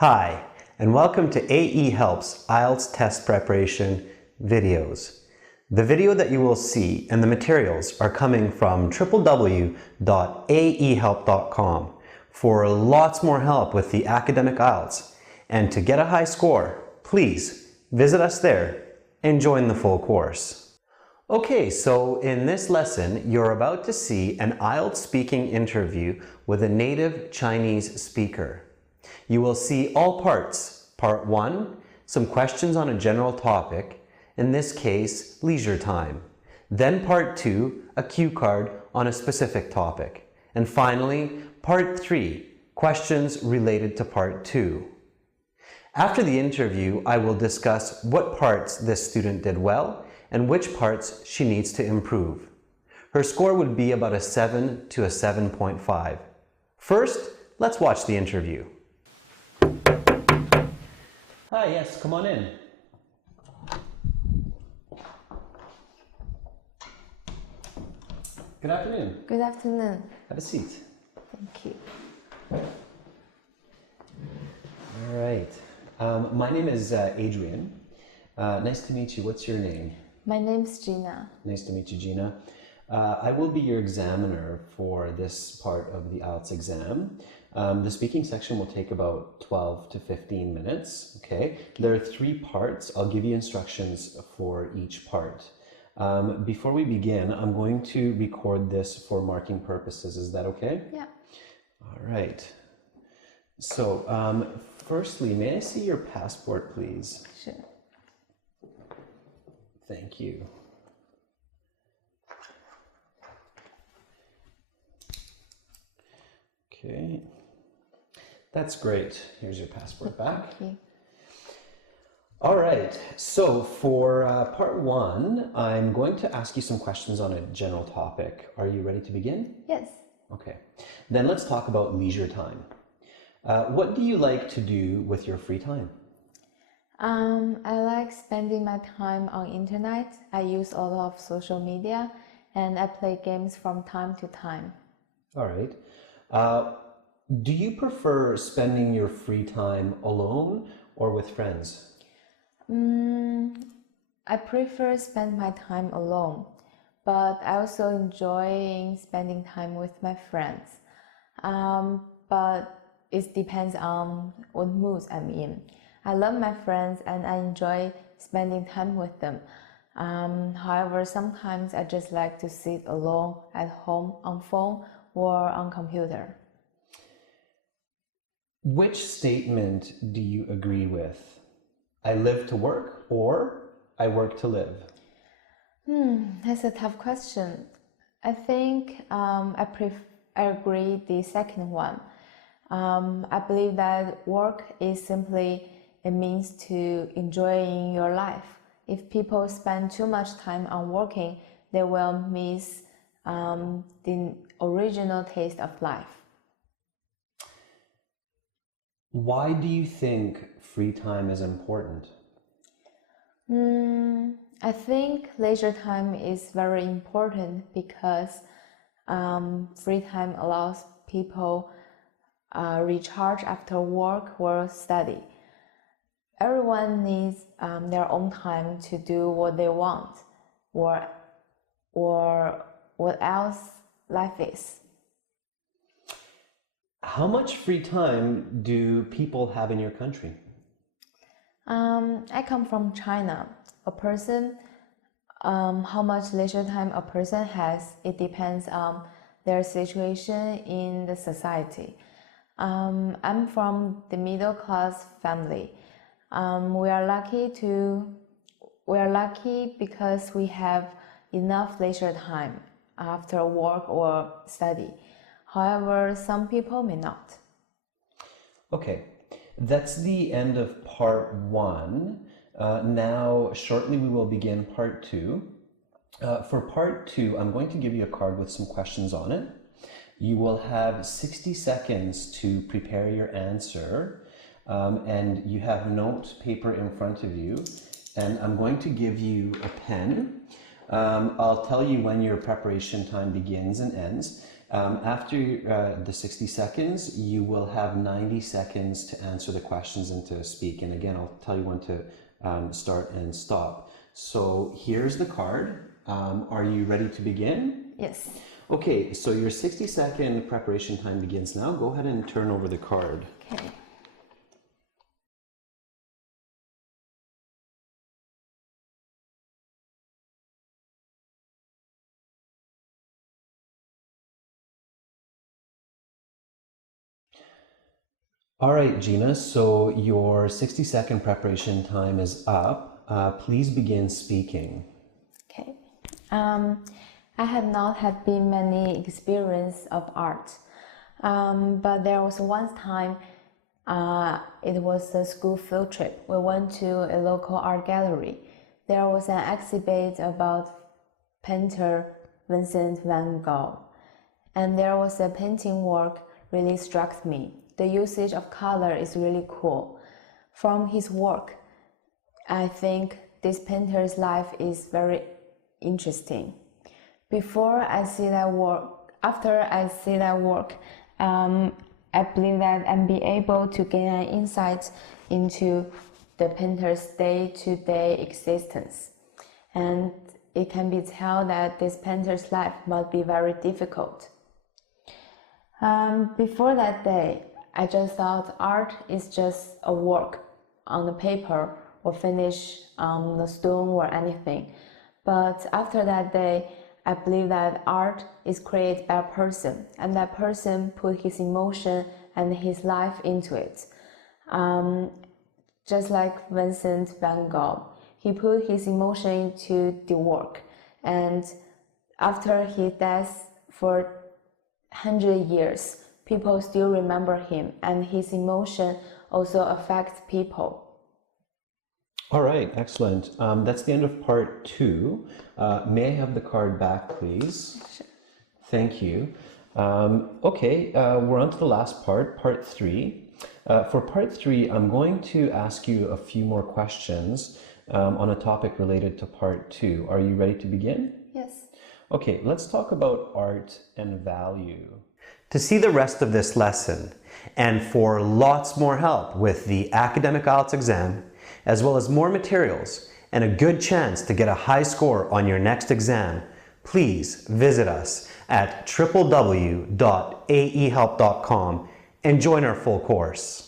Hi, and welcome to AE Helps IELTS Test Preparation videos. The video that you will see and the materials are coming from www.aehelp.com for lots more help with the academic IELTS. And to get a high score, please visit us there and join the full course. Okay, so in this lesson, you're about to see an IELTS speaking interview with a native Chinese speaker. You will see all parts. Part 1, some questions on a general topic, in this case, leisure time. Then Part 2, a cue card on a specific topic. And finally, Part 3, questions related to Part 2. After the interview, I will discuss what parts this student did well and which parts she needs to improve. Her score would be about a 7 to a 7.5. First, let's watch the interview. Hi, yes, come on in. Good afternoon. Good afternoon. Have a seat. Thank you. All right. My name is Adrian. Nice to meet you. What's your name? My name is Gina. Nice to meet you, Gina. I will be your examiner for this part of the IELTS exam. The speaking section will take about 12 to 15 minutes, okay? There are 3 parts. I'll give you instructions for each part. Before we begin, I'm going to record this for marking purposes. Is that okay? Yeah. All right. So, firstly, may I see your passport, please? Sure. Thank you. Okay. That's great. Here's your passport back. Thank you. All right. So for part 1, I'm going to ask you some questions on a general topic. Are you ready to begin? Yes. Okay. Then let's talk about leisure time. What do you like to do with your free time? I like spending my time on internet. I use a lot of social media and I play games from time to time. All right. Do you prefer spending your free time alone or with friends? I prefer spend my time alone, but I also enjoy spending time with my friends. But it depends on what mood I'm in. I love my friends and I enjoy spending time with them. However, sometimes I just like to sit alone at home on phone or on computer. Which statement do you agree with? I live to work or I work to live? That's a tough question. I think I agree the second one. I believe that work is simply a means to enjoying your life. If people spend too much time on working, they will miss the original taste of life. Why do you think free time is important? I think leisure time is very important because free time allows people recharge after work or study. Everyone needs their own time to do what they want or what else life is. How much free time do people have in your country? I come from China. How much leisure time a person has, it depends on their situation in the society. I'm from the middle class family. We are lucky because we have enough leisure time after work or study. However, some people may not. Okay, that's the end of part 1. Now, shortly we will begin part 2. For part 2, I'm going to give you a card with some questions on it. You will have 60 seconds to prepare your answer, and you have note paper in front of you, and I'm going to give you a pen. I'll tell you when your preparation time begins and ends. After the 60 seconds, you will have 90 seconds to answer the questions and to speak. And again, I'll tell you when to start and stop. So here's the card. Are you ready to begin? Yes. Okay, so your 60-second preparation time begins now. Go ahead and turn over the card. Okay. All right, Gina, so your 60-second preparation time is up. Please begin speaking. Okay. I have not had been many experience of art, but there was one time. It was a school field trip. We went to a local art gallery. There was an exhibit about painter Vincent van Gogh, and there was a painting work really struck me. The usage of color is really cool. From his work, I think this painter's life is very interesting. Before I see that work, after I see that work, I believe that I'm be able to gain an insight into the painter's day-to-day existence. And it can be tell that this painter's life must be very difficult. Before that day, I just thought art is just a work on the paper or finish on the stone or anything. But after that day, I believe that art is created by a person, and that person put his emotion and his life into it. Just like Vincent van Gogh, he put his emotion into the work, and after his death for 100 years, people still remember him, and his emotion also affects people. All right, excellent. That's the end of part 2. May I have the card back, please? Sure. Thank you. Okay, we're on to the last part, part 3. For part 3, I'm going to ask you a few more questions on a topic related to part 2. Are you ready to begin? Yes. Okay, let's talk about art and value. To see the rest of this lesson, and for lots more help with the academic IELTS exam, as well as more materials and a good chance to get a high score on your next exam, please visit us at www.aehelp.com and join our full course.